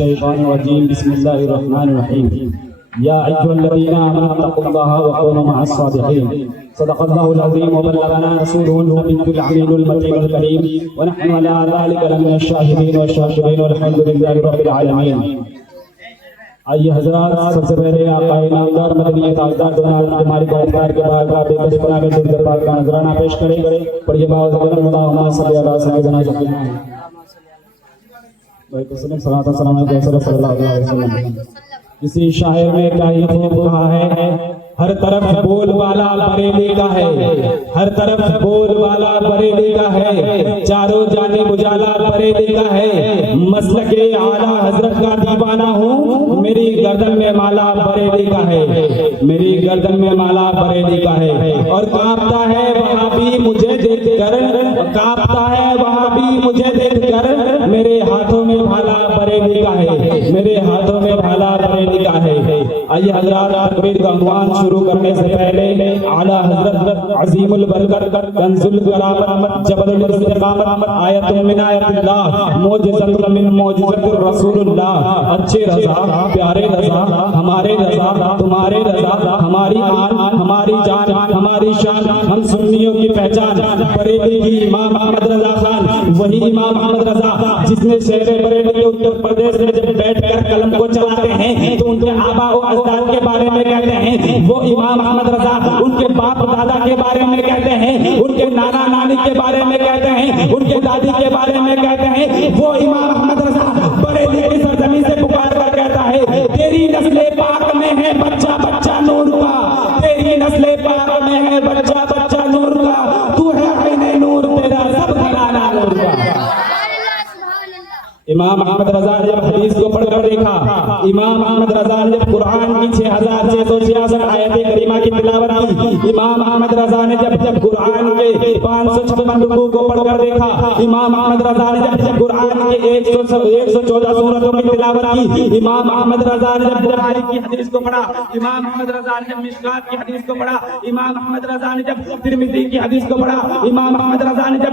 मिनश्शैतानिर्रजीम बिस्मिल्लाहिर्रहमानिर्रहीम या अय्युहल्लज़ीना आमनू तक़ुल्लाहा व कूनू मअस-सादिक़ीन सदक़ल्लाहुल अज़ीम व बल्लगना रसूलुहुल नबियुल अमीनुल मतीनुल करीम व नहनु अला ज़ालिका लमिनश शाहिदीन व शाकिरीन वल्हम्दुलिल्लाहि रब्बिल आलमीन। आइए हज़रात, सबसे पहले आक़ाए नामदार मदनी ताज़दार दोनार हमारी गौरदार के बाद आप एक बचपना में दिल पाक का नजराना पेश करें। पढ़िए बाज़ अल्लाहुम्मा सल्ली अला सय्यिदिना मुहम्मद। किसी शायर ने क्या ही खूब कहा है, हर तरफ बोल वाला बरेली का है, हर तरफ बोल वाला बरेली का है, चारों जानिब उजाला बरेली का है। मसलके आला हजरत का दीवाना हूँ, मेरी गर्दन में माला बरेली का है, मेरी गर्दन में माला बरेली का है। और कांपता है वहाँ भी मुझे देखकर, कांपता है वहाँ भी मुझे देखकर, मेरे हाथों में भाला बरेली का है, मेरे हाथों में भाला बरेली का है। आइए हजरात, तकबीर का उन्वान शुरू करने से पहले आला हजरत अजीमुल बरकत कंजुल करामत जबलुल इस्तिकामत आयतुम मिन आयतिल्लाह मौजिज़तुम मिन मौजिज़तिर रसूलुल्लाह। अच्छे रज़ा, प्यारे रज़ा, हमारे रज़ा, तुम्हारे रज़ा, हमारी आन, हमारी जान, हमारी शान, हम सुन्नियों की पहचान, बरेली की इमाम अहमद रज़ा खान, वही इमाम अहमद रज़ा जिसने शहर बरेली के उत्तर प्रदेश में जब बैठकर कलम को चलाते हैं तो उनके आबा और अजदाद के बारे में कहते हैं वो इमाम अहमद रज़ा, उनके बाप दादा के बारे में कहते हैं, उनके नाना नानी के बारे में कहते हैं, उनके दादी के बारे में कहते हैं। वो इमाम अहमद रज़ा बरेली की सरजमीन से पुकार कर कहता है, तेरी नस्ले पाक में है बच्चा बच्चा नूर का, तेरी नस्ले पाक में है बच्चा बच्चा नूर का, तू है आईने नूर, तेरा सब घराना नूर का। इमाम अहमद रज़ा ने जब हदीस को पढ़कर देखा, इमाम अहमद रज़ा ने जब कुरान की 6666 आयतें करीमा की तिलावत की, इमाम अहमद रज़ा ने जब कुरान के 556 रुकू को पढ़कर देखा, इमाम अहमद रज़ा ने जब कुरान के 114 सूरतों की तिलावत की, इमाम अहमद रज़ा ने जब बुखारी की हदीस को पढ़ा, इमाम अहमद रज़ा ने जब मिशकात की हदीस को पढ़ा, इमाम अहमद रज़ा ने जब तिरमिज़ी की हदीस को पढ़ा, इमाम अहमद रज़ा ने जब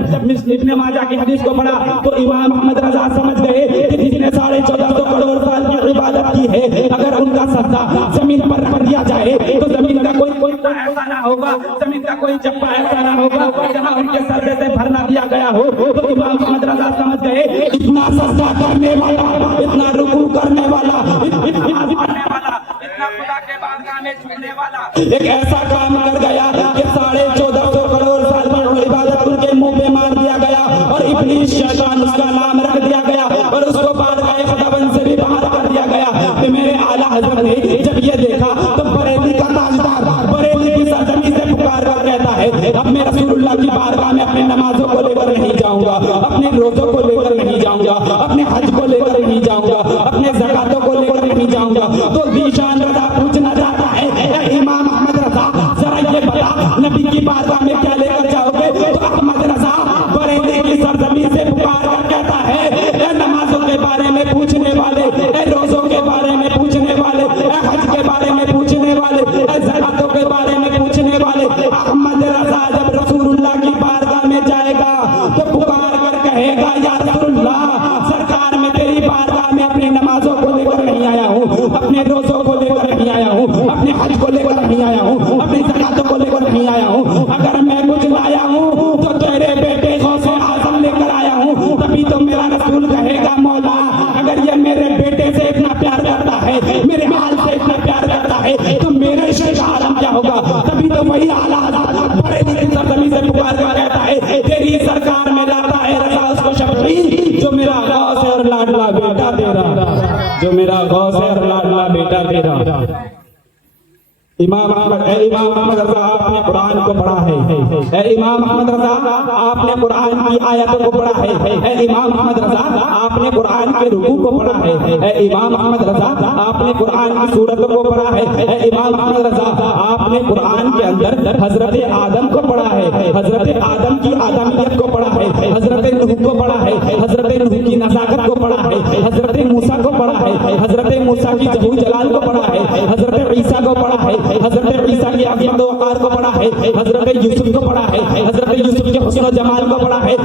इब्न माजा की हदीस को पढ़ा, तो इमाम अहमद रज़ा समझ कि जिसने 1450 करोड़ साल की इबादत की है, अगर उनका सजदा जमीन पर रख दिया जाए तो जमीन का कोई ऐसा ना होगा, जमीन का कोई चप्पा ऐसा ना होगा जहां उनके सजदे से भर ना दिया गया हो। तो इमाम अहमद रज़ा समझ गए, इतना सजदा करने वाला, इतना रुकू करने वाला, इतना पढ़ने वाला, इतना खुदा के बारगाह में झुकने वाला एक ऐसा काम कर गया कि 1450 करोड़ साल की इबादत उनके मुंह पे मार दिया गया और इब्लीस शैतान उसका नाम रख दिया गया और उसको बारगाह खुदाबंद से भी बाहर कर दिया गया। तो मेरे आला हजरत ने जब ये देखा तो बरेली का ताजदार बरेली की सरजमीन से पुकार कर कहता है, अब मैं रसूलुल्लाह की बारगाह में अपने नमाजों को लेकर नहीं जाऊंगा, अपने रोजों को लेकर नहीं जाऊंगा, अपने हज को लेकर नहीं जाऊंगा, अपने ज़कातों को लेकर नहीं जाऊंगा। तो ज़ीशान रज़ा पूछना चाहता है, इमाम अहमद रज़ा जरा ये बता, नबी की बारगाह में क्या लेकर जाओगे? तो अहमद रज़ा बरेली की सरजमीन से पुकार कर कहता है, नमाजों के बारे में पूछने वाले, रोजों के बारे में पूछने वाले, हज के बारे में पूछने वाले, ज़कातों के बारे में पूछने वाले, अहमद रज़ा जब रसूलुल्लाह की बारगाह में जाएगा तो पुकार कर कहेगा, या रसूलुल्लाह सरकार में तेरी बारगाह में अपनी नमाजों को लेकर नहीं आया हूँ, अपने रोजों को लेकर नहीं आया हूँ, अपने हज को लेकर नहीं आया हूँ, अपनी ज़कातों को लेकर नहीं आया हूँ। अगर मैं कुछ लाया हूँ तो तेरे बेटे गौसे आज़म लेकर आया हूँ, तभी तो मेरा रसूल कहेगा, मौला अगर ये मेरे बेटे से इतना प्यार करता है, मेरे हाल से इतना प्यार करता है, तो मेरे शेख आलम क्या होगा? तभी तो वही आला बरेली की सरजमीन से पुकार कर कहता है, तेरी सरकार में लाता है रज़ा उसको शफी, जो मेरा गौस है और लाडला बेटा तेरा, जो मेरा गौस है और लाडला बेटा तेरा। इमाम अहमद रज़ा आपने कुरान को पढ़ा है, इमाम अहमद रज़ा आपने कुरान की आयतों को पढ़ा है, इमाम अहमद रज़ा आपने कुरान के रुकू को पढ़ा है, इमाम अहमद रज़ा आपने कुरान की सूरतों को पढ़ा है, इमाम अहमद रज़ा आपने कुरान के अंदर हजरत आदम को पढ़ा है, हजरत आदम की आदमियत को पढ़ा है, हजरत नूह को पढ़ा है, हजरत नूह की नज़ाकत को पढ़ा है, हजरत मूसा को पढ़ा है, हजरत मूसा की जहू जलाल को पढ़ा है, हजरत ईसा को पढ़ा है, हजरत ईसा की अज़मत व वक़ार को पढ़ा है, हजरत यूसुफ को पढ़ा है, हजरत यूसुफ के हुस्न व जमाल को पढ़ा है।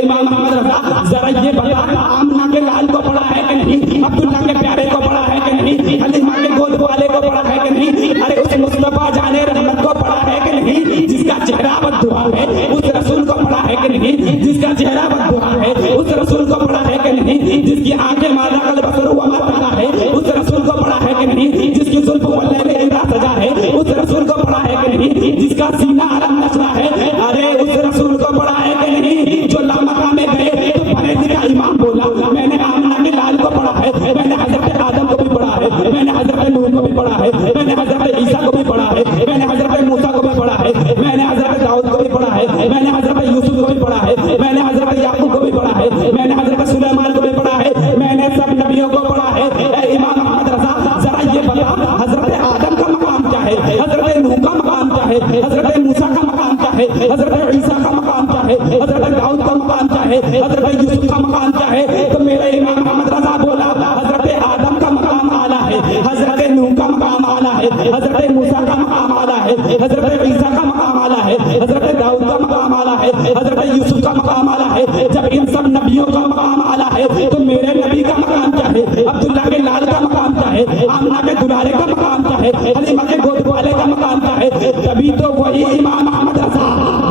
इमाम अहमद रज़ा जरा ये बता, आमना के लाल को पढ़ा है कि नहीं, अब्दुल्ला के प्यारे को पढ़ा है कि नहीं, हलीमा के गोद वाले को पढ़ा है कि नहीं, अरे उस मुस्तफा जाने रहमत को पढ़ा है कि नहीं, जिसका चेहरा बद्दुआ है, उस रसूल को पढ़ा है कि नहीं, जिसका चेहरा बद्दुआ है, उस रसूल को पढ़ा है कि नहीं, जिसकी आंखें मादा कल बसर हुआ माता है, उस रसूल को पढ़ा है कि नहीं, जिसकी जुल्फ वल्लैल इज़ा सजा है, उस रसूल को पढ़ा है कि नहीं, जिसका सीना अलम नशरा है, अरे उस रसूल को पढ़ा है कि नहीं, जो लामका में गए तो फरेद का इमाम बोला, मैंने आमना के लाल को पढ़ा है, मैंने हजरत आदम को भी पढ़ा है, मैंने हजरत नूह को भी पढ़ा है, मैंने हजरत ईसा को भी पढ़ा है, मैंने हजरत मूसा को भी पढ़ा है, मैंने हजरत दाऊद को भी पढ़ा है, मैंने हजरत यूसुफ को भी पढ़ा है, मैंने हजरत याकूब को भी पढ़ा है, मैंने हजरत सुलेमान को भी पढ़ा है, मैंने सब नबियों को पढ़ा है। ए इमाम अहमद रजा, जरा ये बता हजरत आदम का मकाम क्या है, हजरत नूह का मकाम क्या है, हजरत मूसा का मकाम क्या है, हजरत ईसा का मकाम क्या है, हजरत दाऊद का मकाम क्या है, हजरत यूसुफ का मकाम क्या है? तो मेरे इमाम अहमद रजा बोला हजरत आदम का मकाम आला है, हजरत नूह का मकाम आला है, हजरत मूसा का मकाम आला है, हजरत ईसा का मकाम आला है, हजरत दाऊद का मकाम आला है, हजरत यूसुफ का मकाम आला है। जब इन सब नबियों का मकाम आला है तो मेरे नबी का मकाम क्या है, अब्दुल्ला के लाल का मकाम क्या है, आमना के दुलारे का मकाम क्या है, हलीमा के गोद वाले का मकाम क्या है? तभी तो वही इमाम अहमद रजा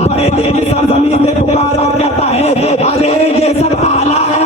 बड़े तेज सरजमीन से पुकार कर कहता है, अरे ये सब आला है,